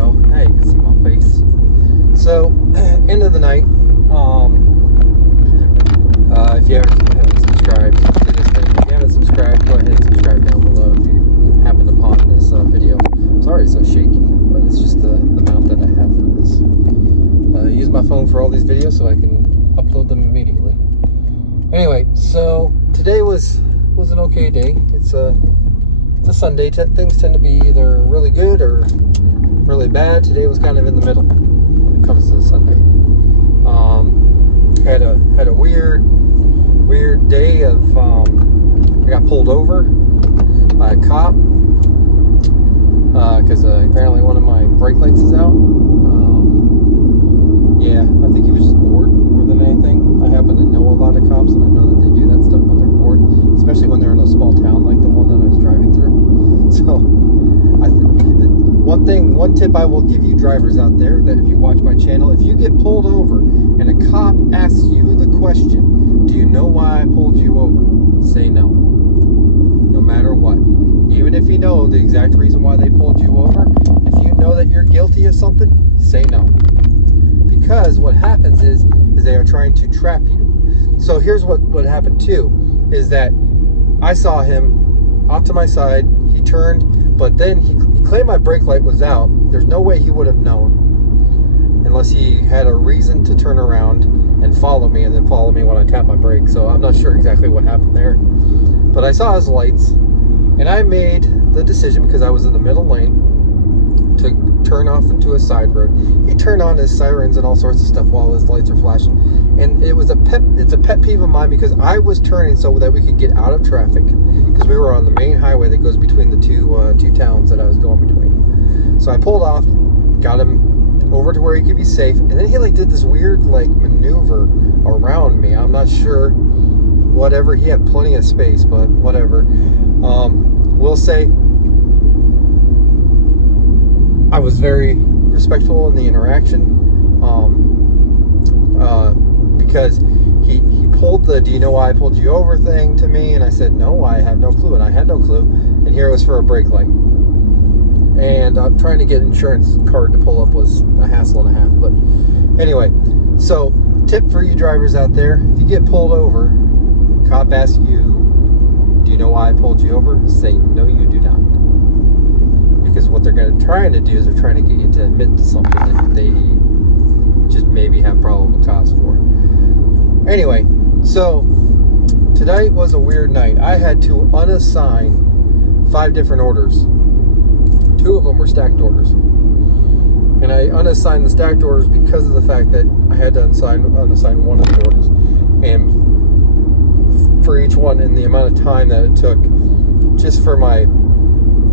go. Now you can see my face. So, end of the night. If you haven't subscribed to this thing, if you haven't subscribed, go ahead and subscribe down below if you happen upon this video. Sorry it's so shaky, but it's just the mount that I have for this. I use my phone for all these videos so I can upload them immediately. Anyway, so today was an okay day. It's a Sunday. Things tend to be either really good or really bad. Today was kind of in the middle when it comes to the Sunday. Had a weird day of I got pulled over by a cop because apparently one of my brake lights is out. Yeah, I think he was just bored more than anything. I happen to know a lot of cops, and I know that they do that stuff when they're bored, especially when they're in a small town like the one that I was driving through. So, one tip I will give you drivers out there, that if you watch my channel, if you get pulled over and a cop asks you the question, do you know why I pulled you over? Say no. No matter what. Even if you know the exact reason why they pulled you over, if you know that you're guilty of something, say no. Because what happens is they are trying to trap you. So here's what happened too, is that I saw him off to my side. He turned, but then he claimed my brake light was out. There's no way he would have known unless he had a reason to turn around and follow me, and then follow me when I tap my brake. So I'm not sure exactly what happened there. But I saw his lights, and I made the decision, because I was in the middle lane, to turn off into a side road. He turned on his sirens and all sorts of stuff while his lights were flashing. And it's a pet peeve of mine, because I was turning so that we could get out of traffic, because we were on the main highway that goes between the two towns that I was going between. So I pulled off, got him over to where he could be safe, and then he did this weird maneuver around me. I'm not sure, whatever. He had plenty of space, but whatever. We'll say I was very respectful in the interaction, because he pulled the "do you know why I pulled you over" thing to me, and I said no, I have no clue, and I had no clue, and here it was for a brake light. And trying to get an insurance card to pull up was a hassle and a half. But anyway, so tip for you drivers out there: if you get pulled over, cop asks you, "Do you know why I pulled you over?" Say no, you do not. Because what they're trying to do is they're trying to get you to admit to something that they just maybe have probable cause for. Anyway, so tonight was a weird night. I had to unassign 5 different orders. 2 of them were stacked orders. And I unassigned the stacked orders because of the fact that I had to unassign one of the orders. And for each one, in the amount of time that it took, just for my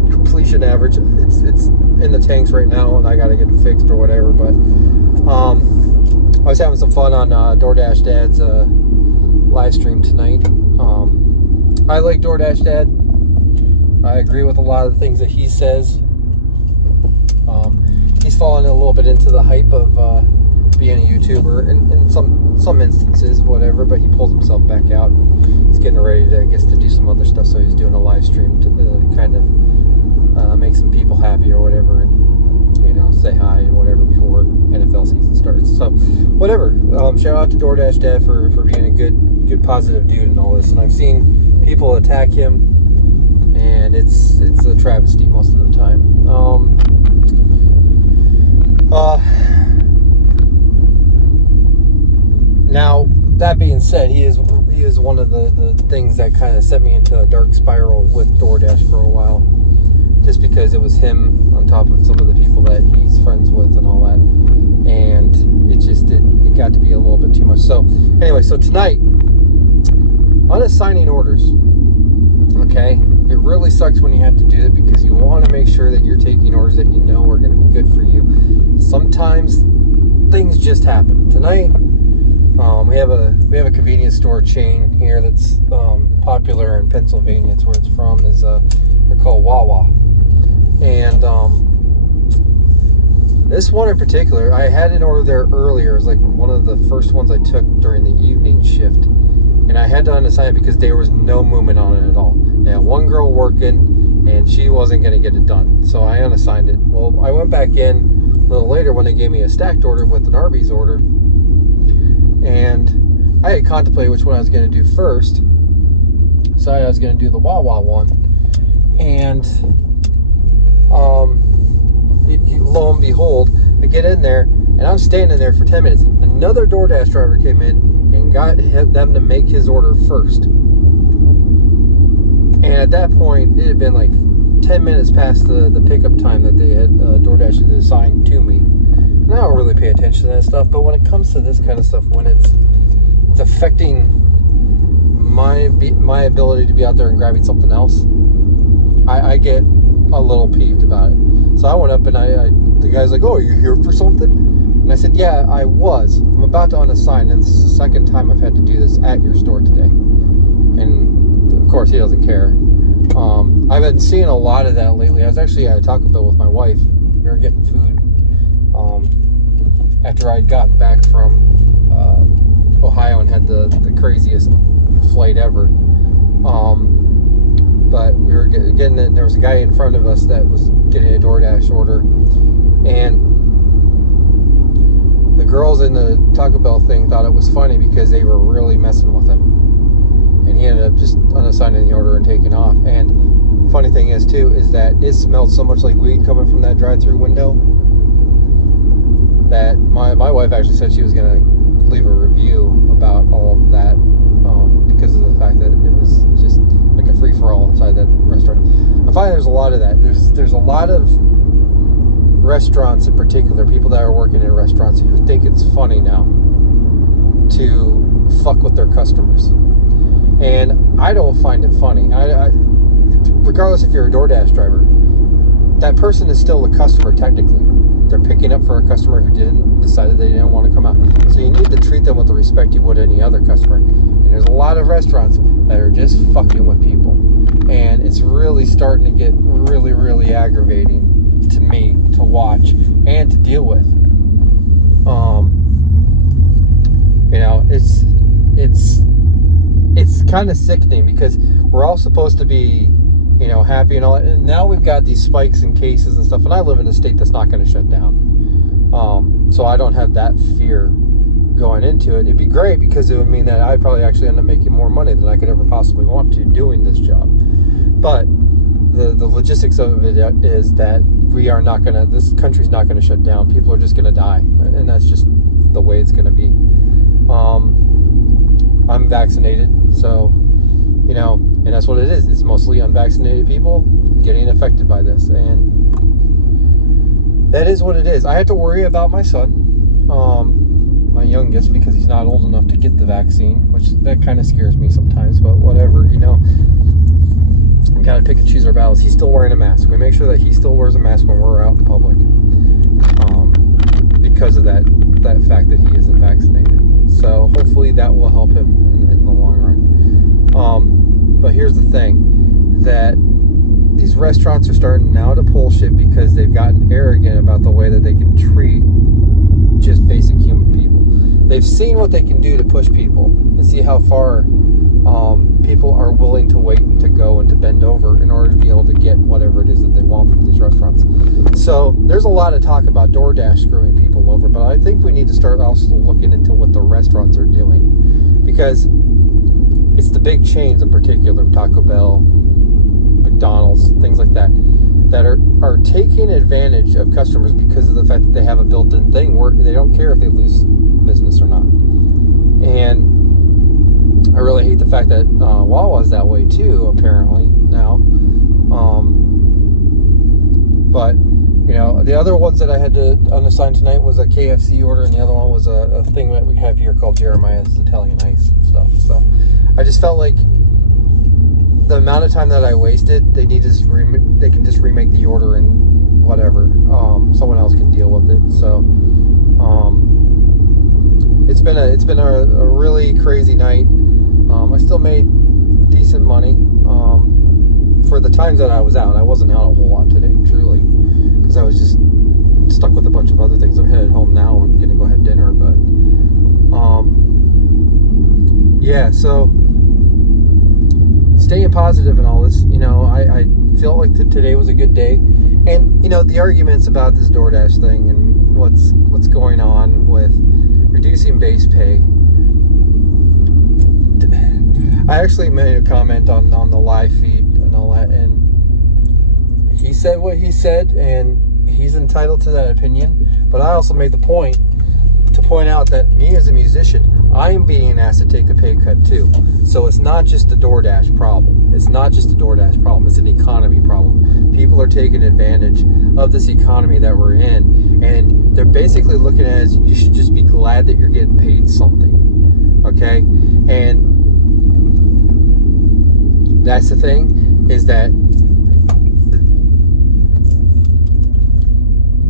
completion average, it's in the tanks right now, and I got to get it fixed or whatever. But I was having some fun on DoorDash Dad's live stream tonight. I like DoorDash Dad. I agree with a lot of the things that he says. He's fallen a little bit into the hype of being a YouTuber in some instances, whatever, but he pulls himself back out. He's getting ready to, I guess, to do some other stuff, so he's doing a live stream to kind of make some people happy or whatever, and say hi and whatever before NFL season starts. So whatever. Shout out to DoorDash Dad for being a good positive dude and all this. And I've seen people attack him, and it's a travesty most of the time. Now, that being said, he is one of the things that kind of set me into a dark spiral with DoorDash for a while, just because it was him on top of some of the people that he's friends with and all that, and it got to be a little bit too much. So anyway, so tonight, unassigning orders, okay, it really sucks when you have to do it, because you want to make sure that you're taking orders that you know are going to be good for you. Sometimes things just happen. Tonight, we have a convenience store chain here that's popular in Pennsylvania. It's where it's from. They're called Wawa, and this one in particular, I had an order there earlier. It was one of the first ones I took during the evening shift, and I had to unassign it because there was no movement on it at all. They had one girl working, and she wasn't going to get it done, so I unassigned it. Well, I went back in little later when they gave me a stacked order with an Arby's order, and I had contemplated which one I was going to do first. So I was going to do the Wawa one, and lo and behold, I get in there, and I'm standing there for 10 minutes. Another DoorDash driver came in and got them to make his order first. And at that point, it had been like 10 minutes past the pickup time that they had DoorDash had assigned to me. And I don't really pay attention to that stuff, but when it comes to this kind of stuff, when it's affecting my ability to be out there and grabbing something else, I get a little peeved about it. So I went up and the guy's like, "Oh, are you here for something?" And I said, "Yeah, I was. I'm about to unassign, and this is the second time I've had to do this at your store today." And of course, he doesn't care. I've been seeing a lot of that lately. I was actually at Taco Bell with my wife. We were getting food after I'd gotten back from Ohio and had the craziest flight ever. But we were getting it, and there was a guy in front of us that was getting a DoorDash order, and the girls in the Taco Bell thing thought it was funny because they were really messing with him, and he ended up just unassigning the order and taking off. And funny thing is too is that it smelled so much like weed coming from that drive-through window that my wife actually said she was going to leave a review about all of that, because of the fact that it was just like a free-for-all inside that restaurant. I find there's a lot of that. There's a lot of restaurants in particular, people that are working in restaurants who think it's funny now to fuck with their customers. And I don't find it funny. I regardless if you're a DoorDash driver, that person is still a customer technically. They're picking up for a customer who decided they didn't want to come out. So you need to treat them with the respect you would any other customer. And there's a lot of restaurants that are just fucking with people. And it's really starting to get really, really aggravating to me to watch and to deal with. It's kind of sickening because we're all supposed to be, happy and all that. And now we've got these spikes in cases and stuff. And I live in a state that's not going to shut down. So I don't have that fear going into it. It'd be great because it would mean that I'd probably actually end up making more money than I could ever possibly want to doing this job. But the logistics of it is that this country's not going to shut down. People are just going to die. And that's just the way it's going to be. I'm vaccinated, so, and that's what it is. It's mostly unvaccinated people getting affected by this. And that is what it is. I have to worry about my son, my youngest, because he's not old enough to get the vaccine, which that kind of scares me sometimes, but whatever, we got to pick and choose our battles. He's still wearing a mask. We make sure that he still wears a mask when we're out in public, because of that fact that he isn't vaccinated. So hopefully that will help him in the long run. But here's the thing, that these restaurants are starting now to pull shit because they've gotten arrogant about the way that they can treat just basic human people. They've seen what they can do to push people and see how far people are willing to wait and to go and to bend over in order to be able to get whatever it is that they want from these restaurants. So there's a lot of talk about DoorDash screwing people over, but I think we need to start also looking into what the restaurants are doing, because it's the big chains in particular, Taco Bell, McDonald's, things like that, that are taking advantage of customers because of the fact that they have a built-in thing where they don't care if they lose business or not. And I really hate the fact that Wawa's that way too, apparently, now. But, the other ones that I had to unassign tonight was a KFC order, and the other one was a thing that we have here called Jeremiah's Italian Ice and stuff. So I just felt like the amount of time that I wasted, they can just remake the order and whatever. Someone else can deal with it. So it's been a really crazy night. I still made decent money for the times that I was out. I wasn't out a whole lot today, truly, because I was just stuck with a bunch of other things. I'm headed home now and gonna go have dinner, but so staying positive and all this, I felt like today was a good day. And, the arguments about this DoorDash thing and what's going on with reducing base pay. I actually made a comment on the live feed and all that, and he said what he said, and he's entitled to that opinion. But I also made the point out that me as a musician, I'm being asked to take a pay cut too. So it's not just a DoorDash problem. It's an economy problem. People are taking advantage of this economy that we're in, and they're basically looking at it as you should just be glad that you're getting paid something. Okay? And that's the thing, is that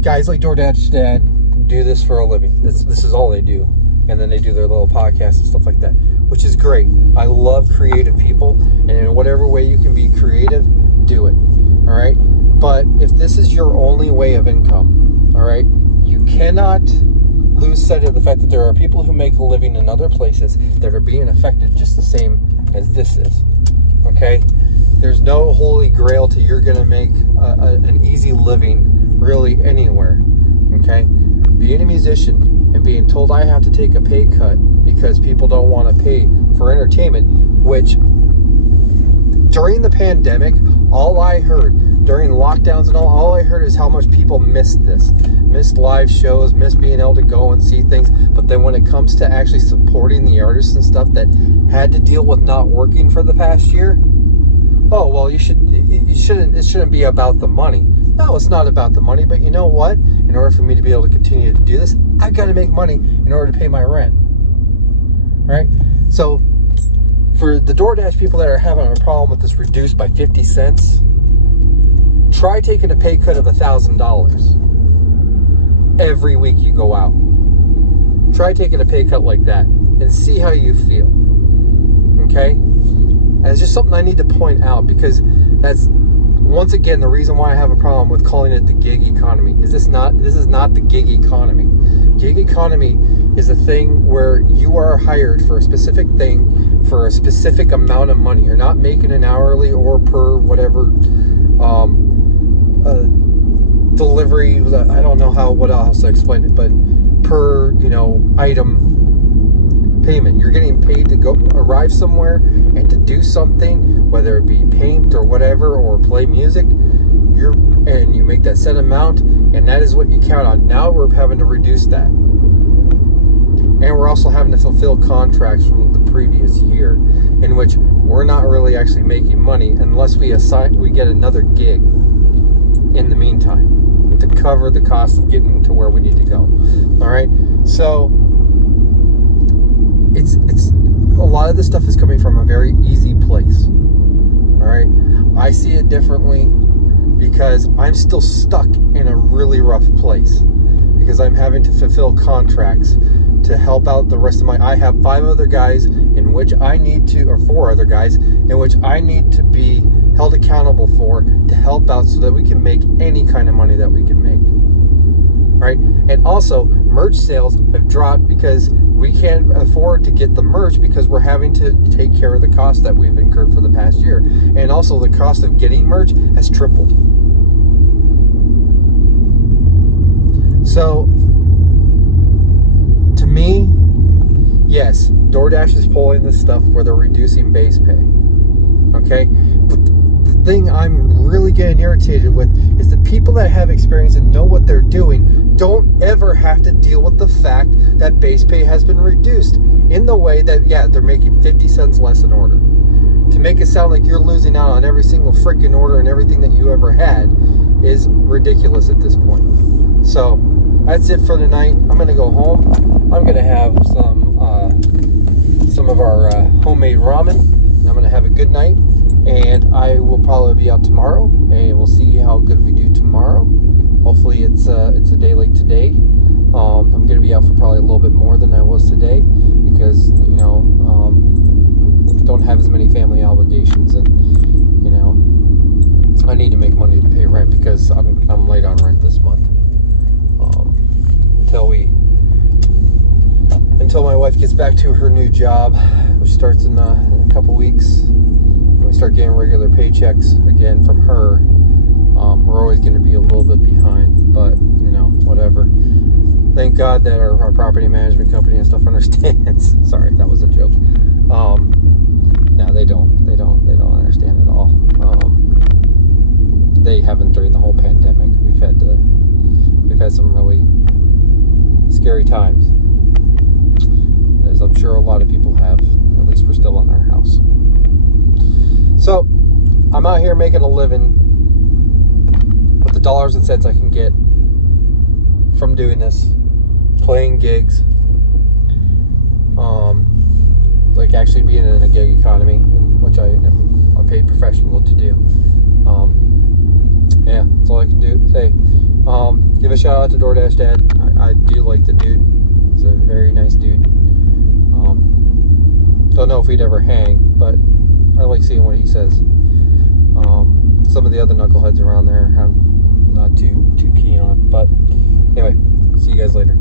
guys like DoorDash Dad do this for a living. This is all they do. And then they do their little podcasts and stuff like that, which is great. I love creative people, and in whatever way you can be creative, do it. All right? But if this is your only way of income, all right, you cannot lose sight of the fact that there are people who make a living in other places that are being affected just the same as this is. Okay? There's no holy grail to you're going to make an easy living really anywhere. Okay? Being a musician and being told I have to take a pay cut because people don't want to pay for entertainment, which during the pandemic, all I heard, during lockdowns and all I heard is how much people missed live shows, missed being able to go and see things. But then when it comes to actually supporting the artists and stuff that had to deal with not working for the past year, oh, well, it shouldn't be about the money. No, it's not about the money, but you know what? In order for me to be able to continue to do this, I've got to make money in order to pay my rent. Right? So, for the DoorDash people that are having a problem with this reduced by 50 cents, try taking a pay cut of $1,000 every week you go out. Try taking a pay cut like that and see how you feel. Okay? And it's just something I need to point out, because that's, once again, the reason why I have a problem with calling it the gig economy is this is not the gig economy. Gig economy is a thing where you are hired for a specific thing for a specific amount of money. You're not making an hourly or per whatever delivery. I don't know what else to explain it, but per item payment. You're getting paid to go arrive somewhere and to do something, whether it be paint or whatever, or play music. And you make that set amount, and that is what you count on. Now we're having to reduce that, and we're also having to fulfill contracts from the previous year, in which we're not really actually making money unless we get another gig in the meantime to cover the cost of getting to where we need to go. All right, so it's a lot of this stuff is coming from a very easy place. All right, I see it differently because I'm still stuck in a really rough place, because I'm having to fulfill contracts to help out the rest of I have 5 other guys in which I need to, or 4 other guys in which I need to be held accountable for to help out so that we can make any kind of money that we can make. Right? And also, merch sales have dropped because we can't afford to get the merch because we're having to take care of the cost that we've incurred for the past year. And also, the cost of getting merch has tripled. So, to me, yes, DoorDash is pulling this stuff where they're reducing base pay. Okay? But the thing I'm really getting irritated with is the people that have experience and know what they're doing don't ever have to deal with the fact that base pay has been reduced in the way that, they're making 50 cents less an order. To make it sound like you're losing out on every single freaking order and everything that you ever had is ridiculous at this point. So, that's it for tonight. I'm going to go home. I'm going to have some of our homemade ramen. I'm going to have a good night. And I will probably be out tomorrow. And we'll see how good we do tomorrow. Hopefully it's a day like today. I'm going to be out for probably a little bit more than I was today. Because, don't have as many family obligations. And, I need to make money to pay rent because I'm late on rent this month. Until my wife gets back to her new job, which starts in a couple weeks. we start getting regular paychecks again from her, we're always going to be a little bit behind, but whatever. Thank God that our property management company and stuff understands. Sorry, that was a joke. No, they don't understand at all. They haven't during the whole pandemic. We've had some really scary times, as I'm sure a lot of people have. At least we're still in our house. So I'm out here making a living with the dollars and cents I can get from doing this, playing gigs, like actually being in a gig economy, which I am a paid professional to do. Yeah, that's all I can say. Give a shout out to DoorDash Dad. I do like the dude. He's a very nice dude. Don't know if we'd ever hang, but I like seeing what he says. Some of the other knuckleheads around there I'm not too keen on. But anyway, see you guys later.